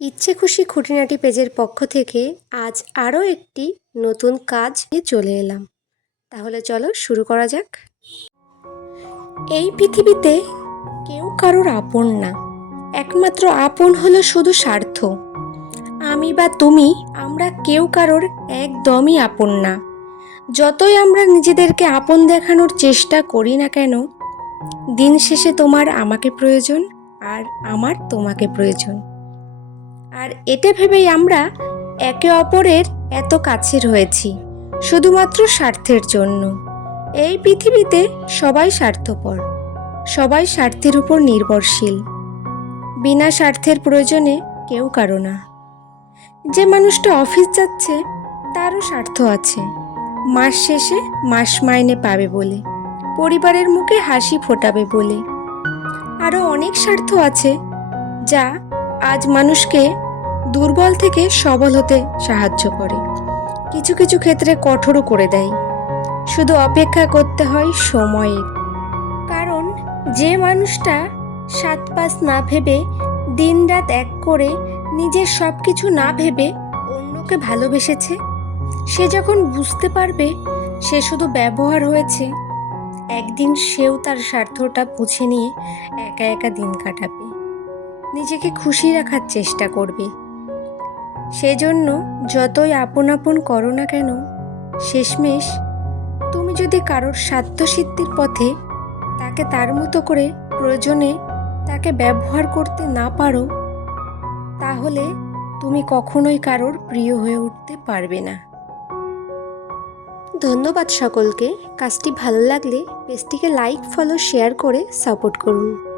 ইচ্ছে খুশি খুঁটিনাটি পেজের পক্ষ থেকে আজ আরও একটি নতুন কাজ নিয়ে চলে এলাম। তাহলে চলো শুরু করা যাক। এই পৃথিবীতে কেউ কারোর আপন না। একমাত্র আপন হলো শুধু স্বার্থ। আমি বা তুমি, আমরা কেউ কারোর একদমই আপন না। যতই আমরা নিজেদেরকে আপন দেখানোর চেষ্টা করি না কেন, দিন শেষে তোমার আমাকে প্রয়োজন আর আমার তোমাকে প্রয়োজন। আর এটা ভেবেই আমরা একে অপরের এত কাছের হয়েছি, শুধুমাত্র স্বার্থের জন্য। এই পৃথিবীতে সবাই স্বার্থপর, সবাই স্বার্থের উপর নির্ভরশীল। বিনা স্বার্থের প্রয়োজনে কেউ কারও না। যে মানুষটা অফিস যাচ্ছে, তারও স্বার্থ আছে। মাস শেষে মাস মাইনে পাবে বলে, পরিবারের মুখে হাসি ফোটাবে বলে। আরও অনেক স্বার্থ আছে, যা আজ মানুষকে দুর্বল থেকে সবল হতে সাহায্য করে। কিছু কিছু ক্ষেত্রে কঠোরও করে দেয়। শুধু অপেক্ষা করতে হয় সময়ের। কারণ যে মানুষটা সাত পাঁচ না ভেবে দিনরাত এক করে নিজের সব কিছু না ভেবে অন্যকে ভালোবেসেছে, সে যখন বুঝতে পারবে সে শুধু ব্যবহার হয়েছে, একদিন সেও তার স্বার্থটা বুঝে নিয়ে একা একা দিন কাটাবে। নিজেকে খুশি রাখার চেষ্টা করবে। সেজন্য যতই আপন আপন করো না কেন, শেষমেশ তুমি যদি কারোর স্বার্থসিদ্ধির পথে তাকে তার মতো করে প্রয়োজনে তাকে ব্যবহার করতে না পারো, তাহলে তুমি কখনোই কারোর প্রিয় হয়ে উঠতে পারবে না। ধন্যবাদ সকলকে। কাজটি ভালো লাগলে পেজটিকে লাইক, ফলো, শেয়ার করে সাপোর্ট করুন।